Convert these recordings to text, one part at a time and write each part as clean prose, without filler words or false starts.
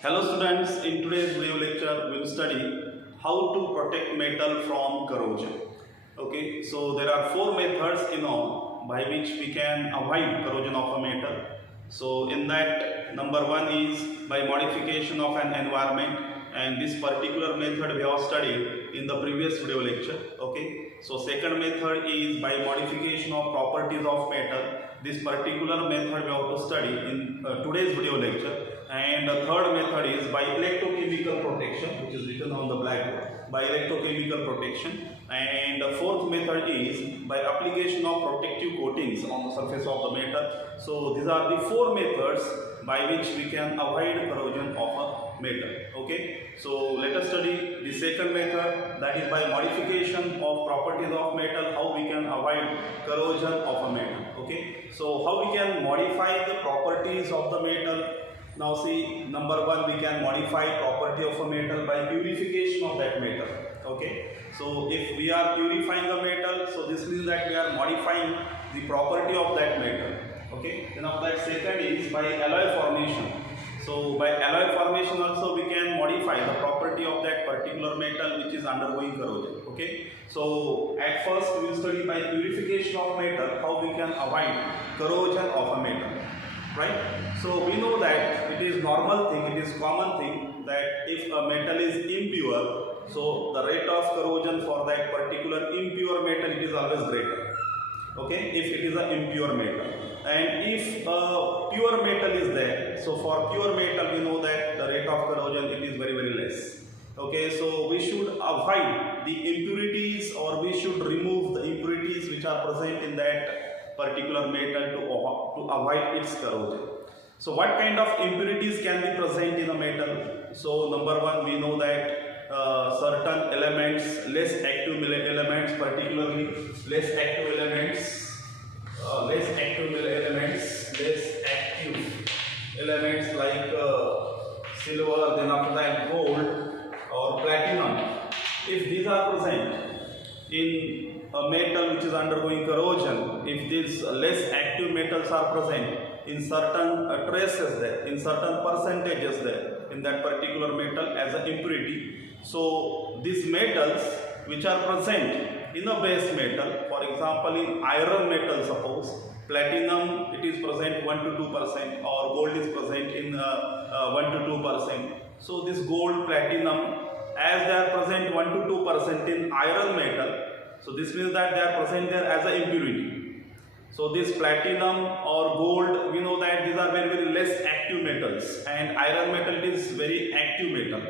Hello students, in today's video lecture we will study how to protect metal from corrosion. Okay, so there are four methods by which we can avoid corrosion of a metal. So in that, number one is by modification of an environment, and this particular method we have studied in the previous video lecture. Okay, so second method is by modification of properties of metal. This particular method we have to study in today's video lecture. And the third method is by electrochemical protection, which is written on the blackboard, by electrochemical protection. And the fourth method is by application of protective coatings on the surface of the metal. So these are the four methods by which we can avoid corrosion of a metal. Okay, so let us study the second method, that is by modification of properties of metal, how we can avoid corrosion of a metal. Okay, so how we can modify the properties of the metal. Now see, number one, we can modify property of a metal by purification of that metal. Okay, so if we are purifying the metal, so this means that we are modifying the property of that metal. Okay, then of that second is by alloy formation. So by alloy formation also we can modify the property of that particular metal which is undergoing corrosion. Okay, so at first we will study by purification of metal how we can avoid corrosion of a metal. Right? So we know that it is normal thing, it is common thing that if a metal is impure, so the rate of corrosion for that particular impure metal it is always greater. Okay, if it is an impure metal. And if a pure metal is there, so for pure metal we know that the rate of corrosion it is very less. Okay, so we should avoid the impurities, or we should remove the impurities which are present in that particular metal to avoid its corrosion. So what kind of impurities can be present in a metal? So number one, we know that certain elements, less active elements, particularly less active elements like silver, then after that gold or platinum. If these are present in a metal which is undergoing corrosion, if these less active metals are present in certain traces there, in certain percentages there in that particular metal as an impurity, so these metals which are present in a base metal, for example in iron metal, suppose platinum it is present 1 to 2%, or gold is present in 1 to 2%. So this gold, platinum, as they are present 1 to 2% in iron metal, so this means that they are present there as an impurity. So this platinum or gold, we know that these are very less active metals, and iron metal is very active metal.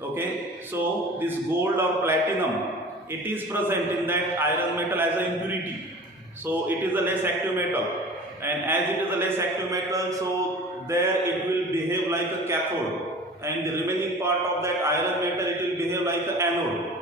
Okay, so this gold or platinum, it is present in that iron metal as an impurity. So it is a less active metal, and as it is a less active metal, so there it will behave like a cathode, and the remaining part of that iron metal it will behave like an anode.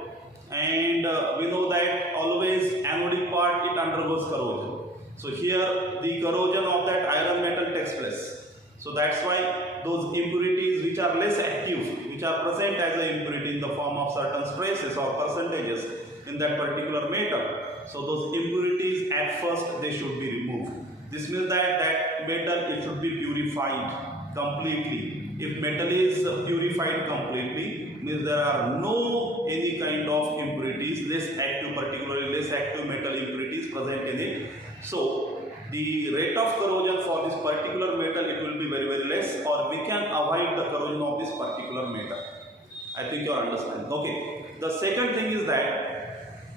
And we know that always anodic part it undergoes corrosion. So here the corrosion of that iron metal takes place. So that's why those impurities which are less active, which are present as an impurity in the form of certain traces or percentages in that particular metal, so those impurities at first they should be removed. This means that that metal it should be purified completely. If metal is purified completely, means there are no any kind of impurities, less active, particularly less active metal impurities present in it. So the rate of corrosion for this particular metal it will be very less, or we can avoid the corrosion of this particular metal. I think you are understanding. Okay. The second thing is that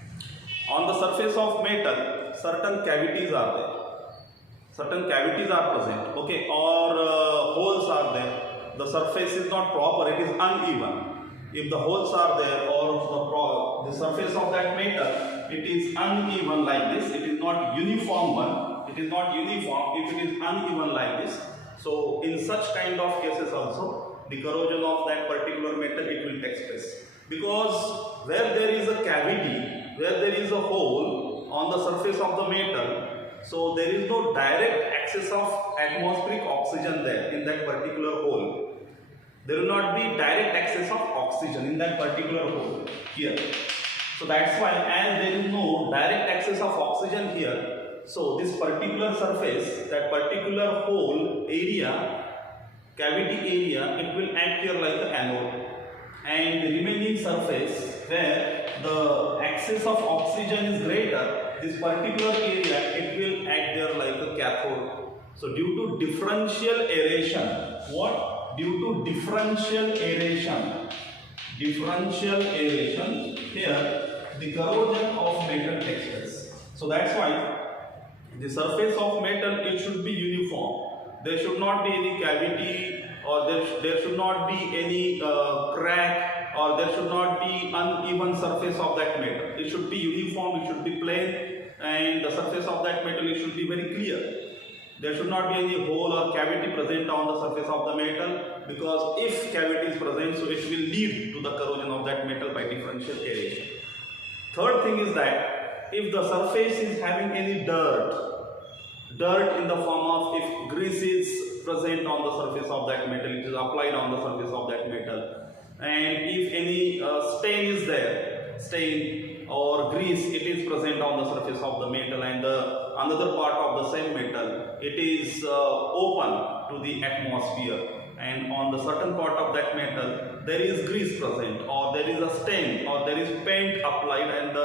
on the surface of metal certain cavities are there. Certain cavities are present. Okay, or holes are there. The surface is not proper, it is uneven. If the holes are there, or the surface of that metal it is uneven like this, it is not uniform one, it is not uniform if it is uneven like this. So in such kind of cases also the corrosion of that particular metal it will take place, because where there is a cavity, where there is a hole on the surface of the metal, so there is no direct access of atmospheric oxygen there in that particular hole. There will not be direct access of oxygen in that particular hole here. So that's why, as there is no direct access of oxygen here, so this particular surface, that particular hole area, cavity area, it will act here like an anode, and the remaining surface where the excess of oxygen is greater, this particular area, it will act there like a cathode. So due to differential aeration, what? Due to differential aeration, here the corrosion of metal takes place. So that's why the surface of metal, it should be uniform. There should not be any cavity, or there should not be any crack, or there should not be uneven surface of that metal. It should be uniform, it should be plain, and the surface of that metal, it should be very clear. There should not be any hole or cavity present on the surface of the metal, because if cavity is present, so it will lead to the corrosion of that metal by differential aeration. Third thing is that if the surface is having any dirt in the form of, if grease is present on the surface of that metal, it is applied on the surface of that metal, and if any stain is there, stain or grease, it is present on the surface of the metal, and another part of the same metal, it is open to the atmosphere, and on the certain part of that metal there is grease present, or there is a stain, or there is paint applied, and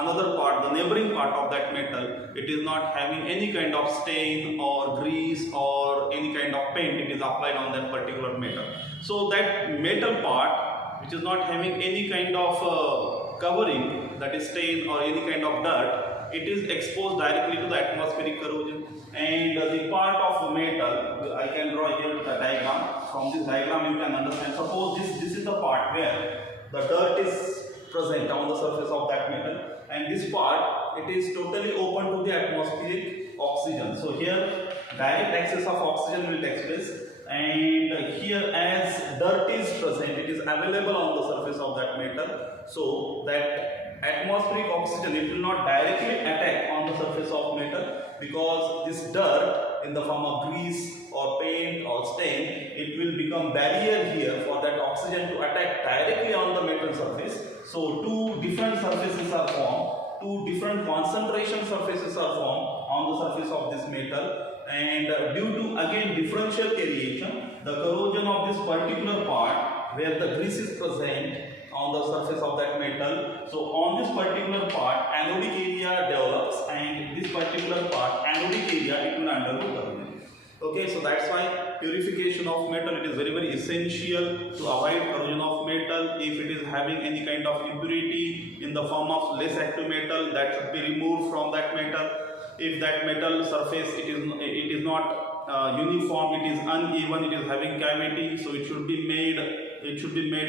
another part, the neighboring part of that metal, it is not having any kind of stain or grease or any kind of paint, it is applied on that particular metal. So that metal part, which is not having any kind of covering, that is stain or any kind of dirt, it is exposed directly to the atmospheric corrosion. And the part of metal, I can draw here the diagram. From this diagram you can understand. Suppose this is the part where the dirt is present on the surface of that metal, and this part, it is totally open to the atmospheric oxygen. So here direct access of oxygen will take place, and here as dirt is present, it is available on the surface of that metal, so that atmospheric oxygen, it will not directly attack on the surface of metal, because this dirt in the form of grease or paint or stain, it will become barrier here for that oxygen to attack directly on the metal surface. So two different surfaces are formed, two different concentration surfaces are formed on the surface of this metal, and due to again differential aeration, the corrosion of this particular part where the grease is present on the surface of that metal, so on this particular part anodic area develops, and this particular part anodic area, it will undergo corrosion. Okay, so that's why purification of metal, it is very, very essential to avoid corrosion of metal. If it is having any kind of impurity in the form of less active metal, that should be removed from that metal. If that metal surface, it is not uniform, it is uneven, it is having cavity, so it should be made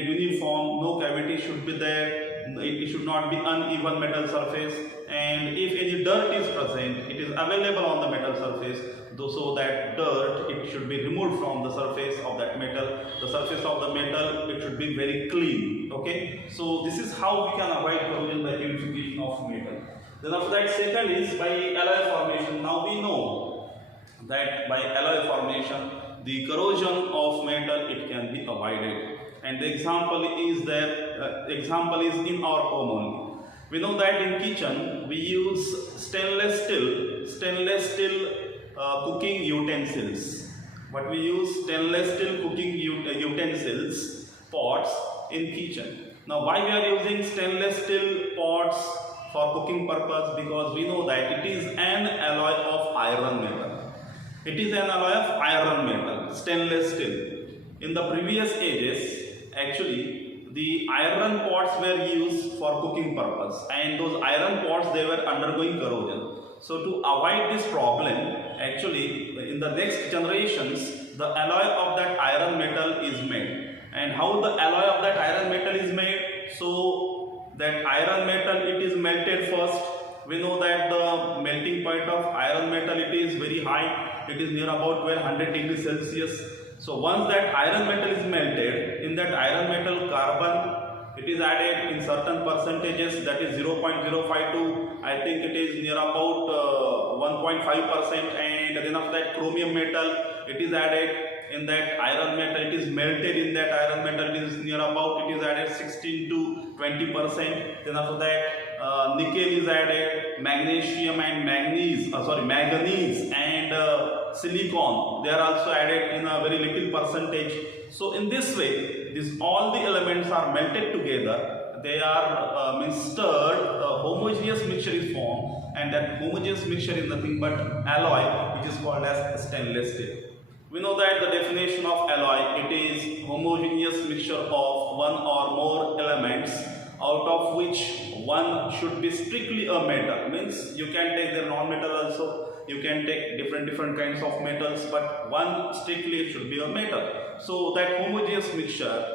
uniform. No cavity should be there. It should not be uneven metal surface, and if any dirt is present, it is available on the metal surface, so that dirt, it should be removed from the surface of that metal. The surface of the metal, it should be very clean. Okay, so this is how we can avoid corrosion by purification of metal. Then after that, second is by alloy formation. Now we know that by alloy formation, the corrosion of metal, it can be avoided. And the example is in our home only. We know that in kitchen we use stainless steel cooking utensils. But we use stainless steel cooking utensils, pots in kitchen. Now why we are using stainless steel pots for cooking purpose? Because we know that it is an alloy of iron metal. It is an alloy of iron metal, stainless steel. In the previous ages, actually, the iron pots were used for cooking purpose, and those iron pots, they were undergoing corrosion. So to avoid this problem, actually, in the next generations, the alloy of that iron metal is made. And how the alloy of that iron metal is made? So that iron metal, it is melted first. We know that the melting point of iron metal, it is very high. It is near about 1200 degrees Celsius. So once that iron metal is melted, in that iron metal carbon, it is added in certain percentages, that is 0.052, I think it is near about 1.5%, and then after that chromium metal, it is added, in that iron metal, it is melted in that iron metal, it is near about, it is added 16 to 20%. Then after that, nickel is added, magnesium and manganese and silicon, they are also added in a very little percentage. So in this way, all the elements are melted together, they are stirred, a homogeneous mixture is formed, and that homogeneous mixture is nothing but alloy, which is called as stainless steel. We know that the definition of alloy, it is homogeneous mixture of one or more elements, out of which one should be strictly a metal. Means you can take the non-metal also, you can take different kinds of metals, but one strictly should be a metal. So that homogeneous mixture,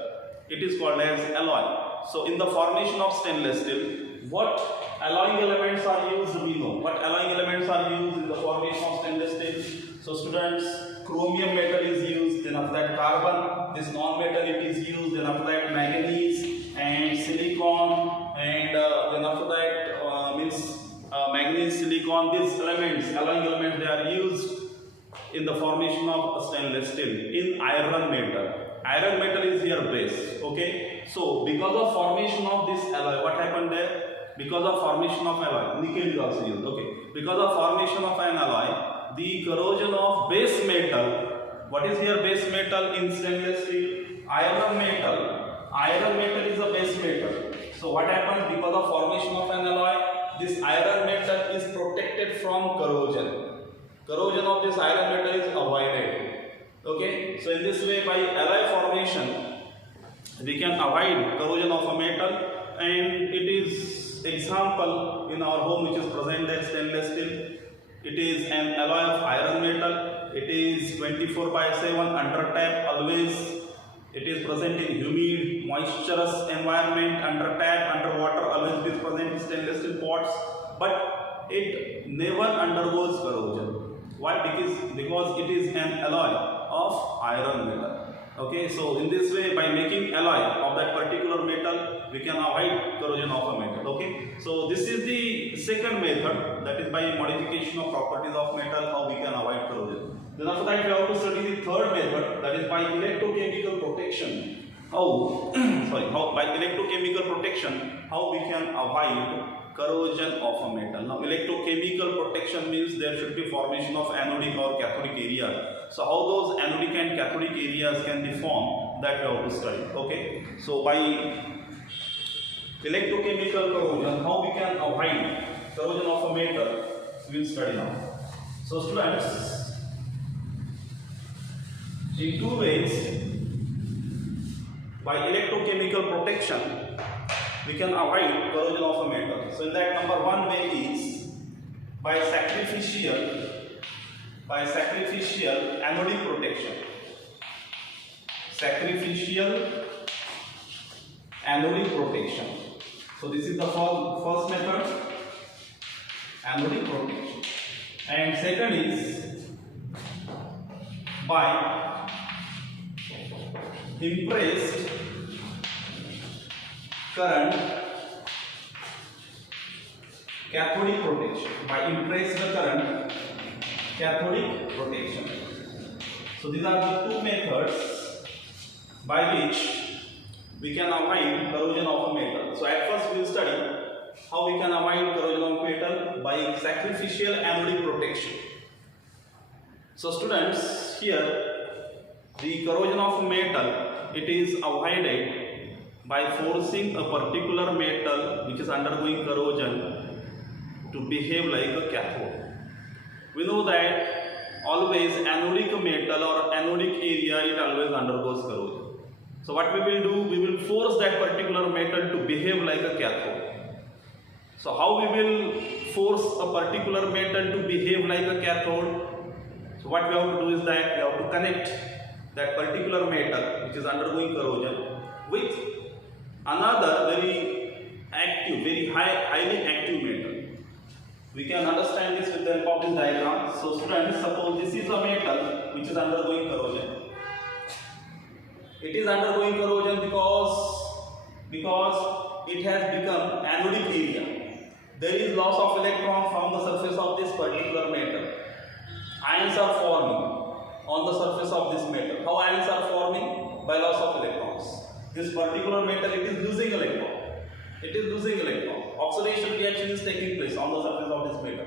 it is called as alloy. So in the formation of stainless steel, what alloying elements are used? We know what alloying elements are used in the formation of stainless steel. So students, chromium metal is used, then after that carbon, this non-metal it is used, then after that manganese and silicon, and then after that manganese, silicon, these elements, alloying elements, they are used in the formation of stainless steel. In iron metal, iron metal is here base, okay. So because of formation of this alloy, what happened there? Because of formation of alloy, nickel is also used, okay. Because of formation of an alloy, the corrosion of base metal, what is here base metal in stainless steel? Iron metal. Iron metal is a base metal. So what happens? Because of formation of an alloy, this iron metal is protected from corrosion. Corrosion of this iron metal is avoided. Okay, so in this way, by alloy formation, we can avoid corrosion of a metal, and it is example in our home which is present there, stainless steel. It is an alloy of iron metal. It is 24/7 under tap always. It is present in humid, moisturous environment, under tap, under water, always it is present in stainless steel pots, but it never undergoes corrosion. Why? Because it is an alloy of iron metal. Okay, so in this way, by making alloy of that particular metal, we can avoid corrosion of a metal. Okay, so this is the second method, that is by modification of properties of metal, how we can avoid corrosion. Then after that, we have to study the third method, that is by electrochemical protection. By electrochemical protection, how we can avoid corrosion of a metal. Now, electrochemical protection means there should be formation of anodic or cathodic area. So how those anodic and cathodic areas can be formed, that we have to study. Okay, so by electrochemical corrosion, how we can avoid corrosion of a metal, we will study now. So students, in two ways, by electrochemical protection, we can avoid corrosion of a metal. So in that, number one way is by sacrificial anodic protection. Sacrificial anodic protection. So this is the first method, anodic protection. And second is by impressed current cathodic protection. By impressed current cathodic protection. So these are the two methods by which we can avoid corrosion of a metal. So at first we will study how we can avoid corrosion of metal by sacrificial anodic protection. So students, here the corrosion of metal, it is avoided by forcing a particular metal which is undergoing corrosion to behave like a cathode. We know that always anodic metal or anodic area, it always undergoes corrosion. So what we will do, we will force that particular metal to behave like a cathode. So how we will force a particular metal to behave like a cathode? So what we have to do is that we have to connect that particular metal which is undergoing corrosion with another very active, very highly active metal. We can understand this with the help of this diagram. So students, suppose this is a metal which is undergoing corrosion. It is undergoing corrosion because it has become anodic area. There is loss of electron from the surface of this particular metal. Ions are forming. on the surface of this metal. How ions are forming? By loss of electrons. This particular metal, it is losing electron. It is losing electron. Oxidation reaction is taking place on the surface of this metal.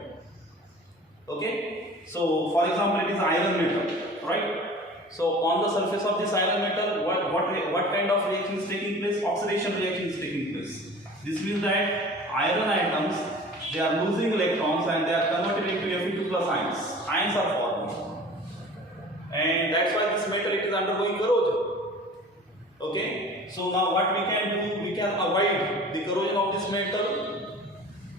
Okay? So, for example, it is iron metal, right? So, on the surface of this iron metal, what kind of reaction is taking place? Oxidation reaction is taking place. This means that iron atoms, they are losing electrons and they are converted into Fe2 plus ions. Ions are forming. And that's why this metal, it is undergoing corrosion. Okay? So, now what we can do, we can avoid the corrosion of this metal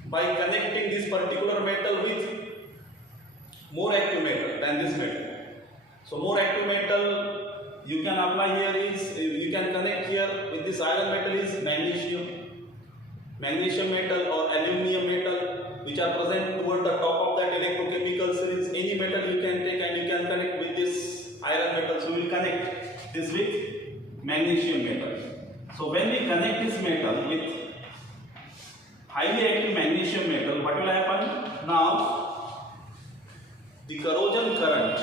by connecting this particular metal with more active metal than this metal. So more active metal you can apply here is, you can connect here with this iron metal is magnesium metal or aluminum metal, which are present toward the top of that electrochemical series. Any metal you can take and you can connect with this iron metal. So we will connect this with magnesium metal. So when we connect this metal with highly active magnesium metal, what will happen? Now the corrosion current,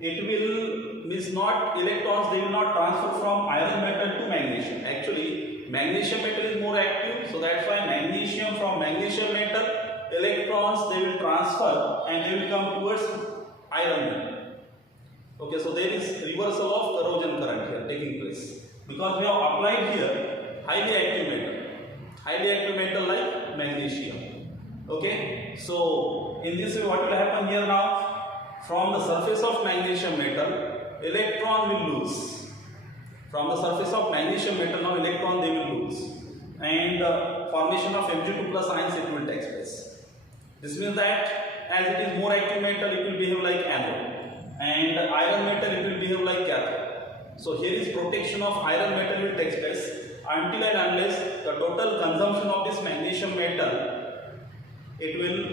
it will means not electrons, they will not transfer from iron metal to magnesium. Actually, magnesium metal is more active, so that's why magnesium from magnesium metal, electrons they will transfer and they will come towards iron metal. Okay, so there is reversal of corrosion current here taking place because we have applied here highly active metal like magnesium. Okay, so in this way what will happen here now? From the surface of magnesium metal, electron will lose. From the surface of magnesium metal, now electron they will lose. And formation of Mg2 plus ions it will take place. This means that as it is more active metal, it will behave like anode. And iron metal, it will behave like cathode. So here is protection of iron metal will take place until and unless the total consumption of this magnesium metal it will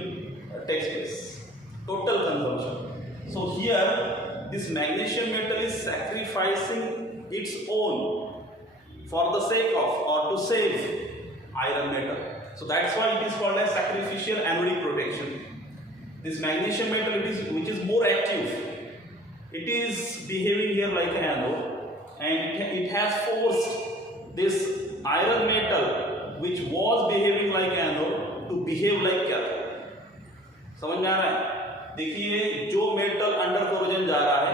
take place. Total consumption. So here this magnesium metal is sacrificing its own for the sake of or to save iron metal. So that's why it is called as sacrificial anodic protection. This magnesium metal which is more active, it is behaving here like an anode and it has forced this iron metal which was behaving like anode to behave like cathode. समझ में आ रहा है? देखिए जो metal under corrosion जा रहा है,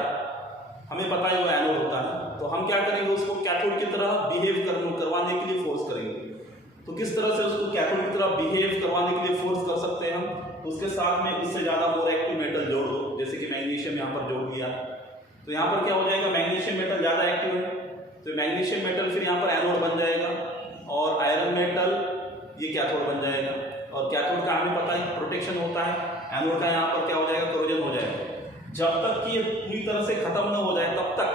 हमें पता है वो एनोड होता है, तो हम क्या करेंगे उसको कैथोड की तरह बिहेव करवाने के लिए फोर्स करेंगे. तो किस तरह से उसको कैथोड की तरह बिहेव करवाने के लिए फोर्स कर सकते हैं हम? तो उसके साथ में उससे ज़्यादा मोर एक्टिव मेटल जोड़ दो, जैसे कि मैग्नीशियम यहाँ पर जोड़ दिया. तो यहाँ पर क्या हो जाएगा? मैग्नीशियम मेटल ज़्यादा एक्टिव है, तो मैग्नीशियम मेटल फिर यहाँ पर एनोड बन जाएगा और आयरन मेटल ये कैथोड बन जाएगा. और कैथोड का हमें पता है प्रोटेक्शन होता है, एनोड का यहाँ पर क्या हो जाएगा? कोरोजन हो जाएगा. जब तक कि ये पूरी तरह से खत्म न हो जाए तब तक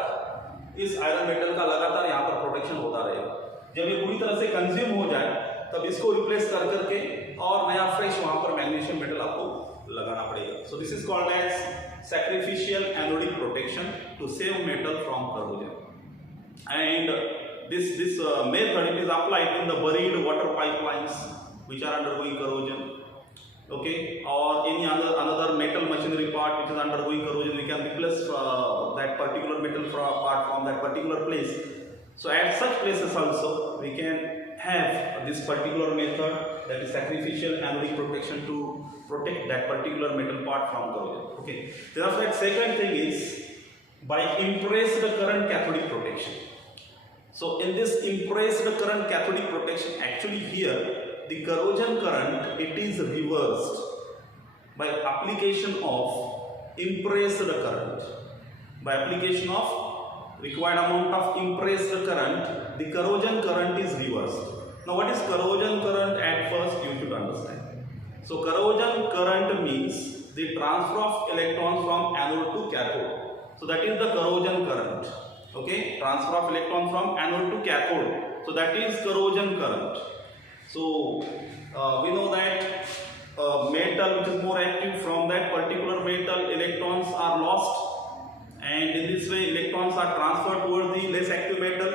इस आयरन मेटल का लगातार यहाँ पर प्रोटेक्शन होता रहेगा. जब ये पूरी तरह से कंज्यूम हो जाए तब इसको रिप्लेस कर करके और नया फ्रेश वहाँ पर मैग्नीशियम मेटल आपको लगाना पड़ेगा. So this is called as sacrificial anodic protection to save metal from corrosion. And this method it is applied in the buried water pipelines which are undergoing corrosion. Okay, or any another metal machinery part which is undergoing corrosion, we can replace that particular metal part from that particular place. So at such places also we can have this particular method, that is sacrificial anodic protection, to protect that particular metal part from corrosion. Okay, therefore that second thing is by impressed current cathodic protection. So in this impressed current cathodic protection, actually here the corrosion current it is reversed by application of impressed current. By application of required amount of impressed current, the corrosion current is reversed. Now what is corrosion current? At first you should understand. So corrosion current means the transfer of electrons from anode to cathode. So that is the corrosion current. Okay, transfer of electron from anode to cathode. So that is corrosion current. So we know that metal which is more active, from that particular metal electrons are lost, and in this way electrons are transferred towards the less active metal.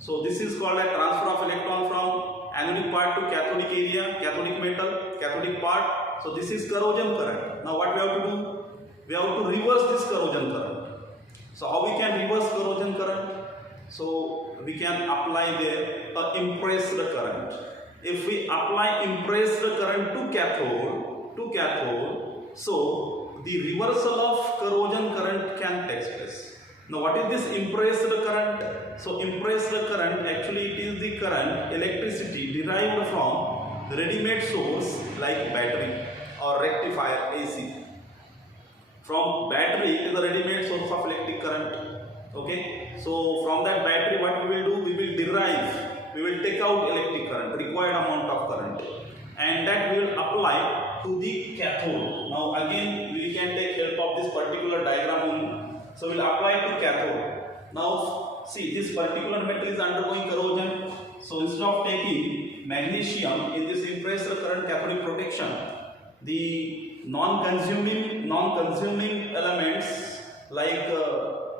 So this is called a transfer of electron from anodic part to cathodic area, cathodic metal, cathodic part. So this is corrosion current. Now what we have to do? we have to reverse this corrosion current. So how we can reverse corrosion current? So we can apply there impressed current. If we apply impressed current to cathode, so the reversal of corrosion current can take place. Now what is this impressed current? So impressed current, actually it is the current, electricity derived from the ready-made source like battery or rectifier AC. From battery it is a ready-made source of electric current. Okay, so from that battery what we will do? We will derive, we will take out electric current, required amount of current, and that we will apply to the cathode. Now again we can take help of this particular diagram only. So we will apply to cathode. Now see, this particular metal is undergoing corrosion. So instead of taking magnesium in this impressed current cathodic protection, the non-consuming elements like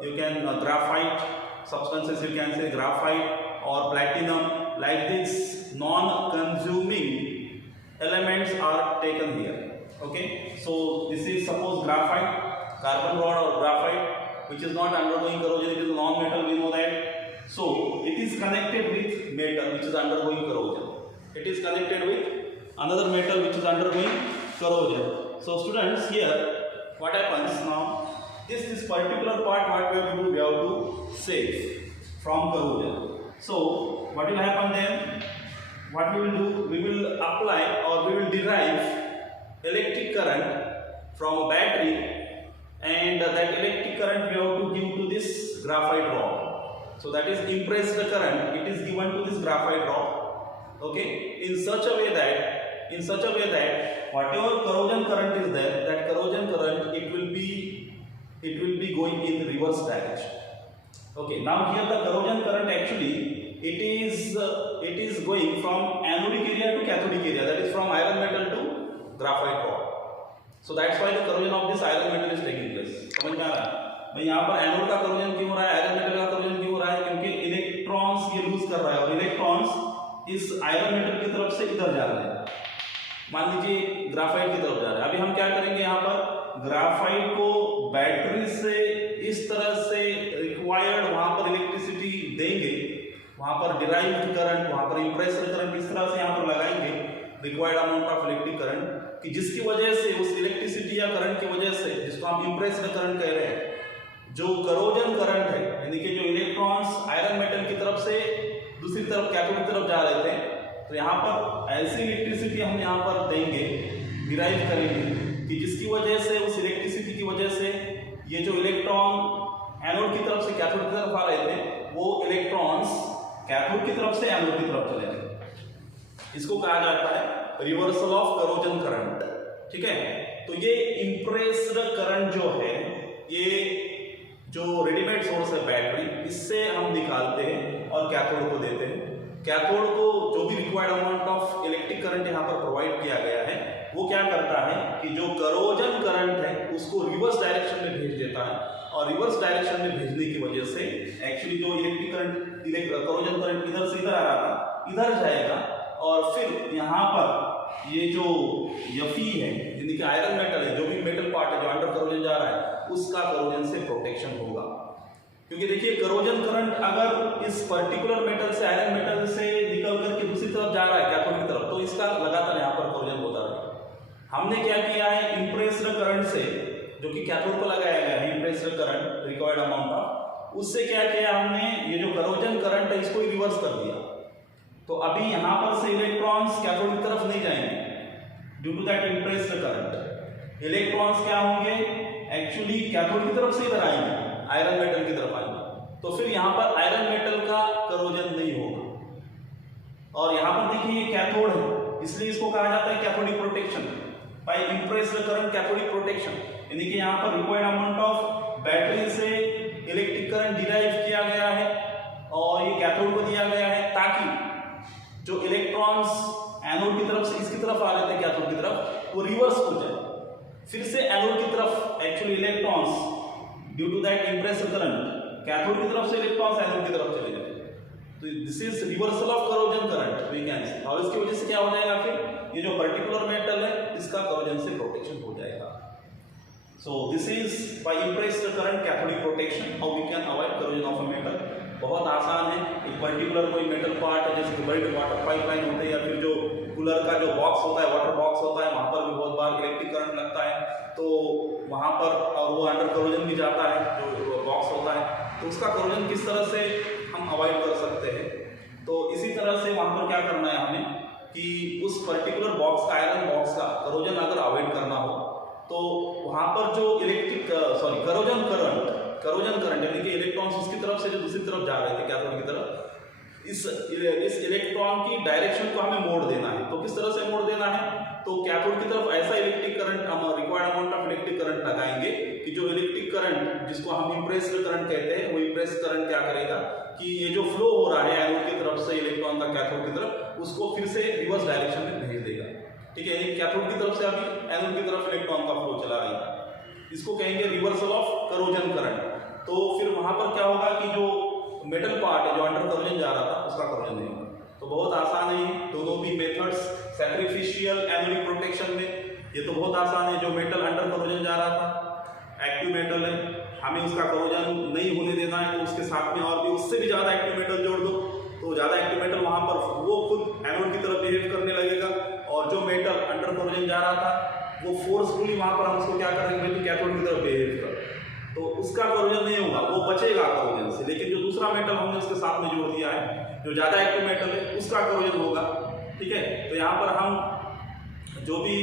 you can graphite substances, you can say graphite or platinum, like this non-consuming elements are taken here. Okay, so this is suppose graphite, carbon rod or graphite, which is not undergoing corrosion, it is a non-metal, we know that. So it is connected with metal which is undergoing corrosion. It is connected with another metal which is undergoing corrosion. So students, here what happens now? This particular part, what we have to do, we have to save from corrosion. So what will happen then? What we will do? We will apply or we will derive electric current from a battery, and that electric current we have to give to this graphite rod. So that is impressed current, it is given to this graphite rod. Okay, in such a way that whatever corrosion current is there, that corrosion current it will be going in the reverse direction. Okay, now here the corrosion current actually it is going from anodic area to cathodic area, that is from iron metal to graphite rod. So that's why the corrosion of this iron metal is taking place. समझ में आ रहा है भाई? यहाँ पर anode का corrosion क्यों हो रहा है, आयरन मेटल का corrosion क्यों हो रहा है? क्योंकि इलेक्ट्रॉन्स ये लूज कर रहा है और इलेक्ट्रॉन्स इस आयरन मेटल की तरफ से इधर जा रहे हैं, मान लीजिए ग्राफाइट की तरफ जा रहे हैं। अभी हम क्या करेंगे, यहाँ पर ग्राफाइट को बैटरी से इस तरह से रिक्वायर्ड वहां पर इलेक्ट्रिसिटी देंगे, वहां पर डिराइव्ड करंट, वहां पर इंप्रेस्ड करंट इस तरह से यहाँ पर लगाएंगे required amount of electric current, कि जिसकी वजह से उस इलेक्ट्रिसिटी या करंट की वजह से, जिसको हम इंप्रेस्ड करंट कह रहे हैं, जो करोजन करंट है, यानी कि जो इलेक्ट्रॉन्स आयरन मेटल की तरफ से दूसरी तरफ कैथोड की तरफ जा रहे थे, तो यहाँ पर ऐसी इलेक्ट्रिसिटी हम यहाँ पर देंगे, डिराइव करेंगे, कि जिसकी वजह से उस इलेक्ट्रिसिटी की वजह से ये जो इलेक्ट्रॉन एनोड की तरफ से कैथोड की तरफ आ रहे थे, वो इलेक्ट्रॉन्स कैथोड की तरफ से एनोड की तरफ चले गए। इसको कहा जाता है रिवर्सल ऑफ करोजन करंट। ठीक है, तो ये इंप्रेस्ड करंट जो है, ये जो रेडीमेड सोर्स है बैटरी, इससे हम निकालते हैं और कैथोड को देते हैं। कैथोड को जो भी required amount of electric current यहाँ पर प्रोवाइड किया गया है, वो क्या करता है कि जो करोजन करंट है उसको रिवर्स डायरेक्शन में भेज देता है, और रिवर्स डायरेक्शन में भेजने की वजह से एक्चुअली जो इलेक्ट्रिक करंट करोजन करंट इधर से इधर आ रहा था, इधर जाएगा, और फिर यहाँ पर ये जो Fe है, यानी कि आयरन मेटल है, जो भी मेटल पार्ट है जो अंडर करोजन जा रहा है, उसका करोजन से प्रोटेक्शन होगा। क्योंकि देखिए करोजन करंट अगर इस पर्टिकुलर मेटल से, आयरन मेटल से निकल करके दूसरी तरफ जा रहा है कैथोड की तरफ, तो इसका लगातार यहाँ पर करोजन होता रहेगा। हमने क्या किया है, इंप्रेस्ड करंट से, जो कि कैथोड को लगाया गया है, impressed current required amount of, उससे क्या किया हमने, ये जो करोजन करंट है इसको रिवर्स कर दिया। तो अभी यहाँ पर से इलेक्ट्रॉन्स कैथोड की तरफ नहीं जाएंगे due to that impressed current. Electrons क्या होंगे, एक्चुअली कैथोड की तरफ से इधर आएंगे, आयरन मेटल की तरफ आएंगे, तो फिर यहाँ पर आयरन मेटल का करोजन नहीं होगा। और यहाँ पर देखिए ये कैथोड है, इसलिए इसको कहा जाता है cathodic protection bye impressed current, cathodic protection, यानी कि यहाँ पर रिक्वायर्ड अमाउंट ऑफ बैटरी से इलेक्ट्रिक करंट डिराइव किया गया है और ये कैथोड को दिया गया है, ताकि जो इलेक्ट्रॉन्स एनोड की तरफ से इसकी तरफ आ रहे थे कैथोड की तरफ, वो रिवर्स हो जाए, फिर से एनोड की तरफ actually electrons due to that impressed current cathode की तरफ से इलेक्ट्रॉन्स एनोड की तरफ चले जाए। तो this is reversal of corrosion current we can say. और इसकी वजह से क्या हो जाएगा, फिर ये जो पर्टिकुलर मेटल है इसका करोजन से प्रोटेक्शन हो जाएगा। So this is by impressed current cathodic protection how we can avoid corrosion of a metal. बहुत आसान है. एक पर्टिकुलर कोई मेटल पार्ट है जैसे बल्ट वाटर पाइपलाइन होते हैं या फिर जो कूलर का जो बॉक्स होता है वाटर बॉक्स होता है वहाँ पर भी बहुत बार इलेक्ट्रिक करंट लगता है तो वहाँ पर और वो अंडर करोजन भी जाता है जो बॉक्स होता है तो उसका करोजन किस तरह से हम अवॉइड कर सकते हैं. तो इसी तरह से वहाँ पर क्या करना है हमें कि उस पर्टिकुलर बॉक्स का आयरन बॉक्स का करोजन अगर अवॉइड करना हो तो वहाँ पर जो करोजन करंट यानी कि इलेक्ट्रॉन्स उसकी तरफ से जो दूसरी तरफ जा रहे थे कैथोड की तरफ इस इलेक्ट्रॉन की डायरेक्शन को हमें मोड़ देना है. तो किस तरह से मोड़ देना है तो कैथोड की तरफ ऐसा इलेक्ट्रिक करंट हम required amount of electric current लगाएंगे कि जो इलेक्ट्रिक करंट जिसको हम इम्प्रेस्ड करंट कहते हैं वो इम्प्रेस्ड करंट क्या करेगा कि ये जो फ्लो हो रहा है एनोड की तरफ से इलेक्ट्रॉन का कैथोड की तरफ उसको फिर से रिवर्स डायरेक्शन में भेज देगा. ठीक है, कैथोड की तरफ से अभी एनोड की तरफ इलेक्ट्रॉन का फ्लो चला रही है. इसको कहेंगे रिवर्सल ऑफ करोजन करंट. तो फिर वहां पर क्या होगा कि जो मेटल पार्ट है जो अंडर करोजन जा रहा था उसका करोजन नहीं होगा. तो बहुत आसान है दोनों भी मेथड्स सैक्रिफिशियल एनोडिक प्रोटेक्शन में. ये तो बहुत आसान है. जो मेटल अंडर करोजन जा रहा था एक्टिव मेटल है हमें उसका करोजन नहीं होने देना है तो उसके साथ में और भी उससे भी ज़्यादा एक्टिव मेटल जोड़ दो तो ज़्यादा एक्टिव मेटल वहाँ पर वो खुद एनोड की तरफ बिहेव करने लगेगा और जो मेटल अंडर करोजन जा रहा था वो फोर्सफुली वहाँ पर हम उसको क्या करेंगे तो कैथोड की तरफ बिहेव कर तो उसका करोजन नहीं होगा वो बचेगा करोजन से. लेकिन जो दूसरा मेटल हमने उसके साथ में जोड़ दिया है जो ज़्यादा एक्टिव मेटल है उसका करोजन होगा. ठीक है, तो यहाँ पर हम जो भी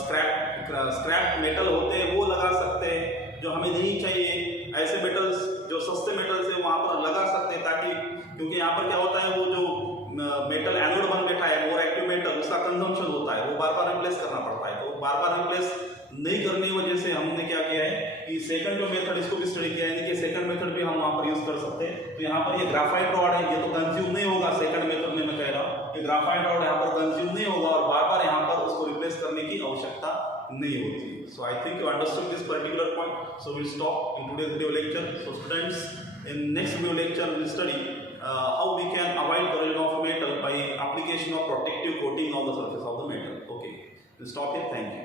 स्क्रैप मेटल होते हैं वो लगा सकते हैं जो हमें नहीं चाहिए. ऐसे मेटल्स जो सस्ते मेटल्स है वहाँ पर लगा सकते हैं ताकि क्योंकि यहाँ पर क्या होता है वो जो मेटल एनोड बन बैठा है मोर एक्टिव मेटल उसका कंजम्पशन होता है वो बार बार रिप्लेस करना पड़ता है. तो बार बार रिप्लेस नहीं करने की वजह से हमने क्या किया है कि सेकंड जो मेथड इसको भी स्टडी किया है यानी कि सेकंड मेथड भी हम वहाँ पर यूज कर सकते हैं. तो यहाँ पर ये ग्राफाइट रॉड है ये तो कंज्यूम नहीं होगा सेकंड मेथड में मैं कह रहा हूँ ये ग्राफाइट रॉड यहाँ पर कंज्यूम नहीं होगा और बार बार यहाँ पर उसको रिप्लेस करने की आवश्यकता नहीं होती. So I think you understood this particular point. So we'll stop in today's video lecture. So students, in next video lecture we will study how we can avoid corrosion of metal by application of protective coating on the surface of the metal. Okay, we'll stop here. Thank you.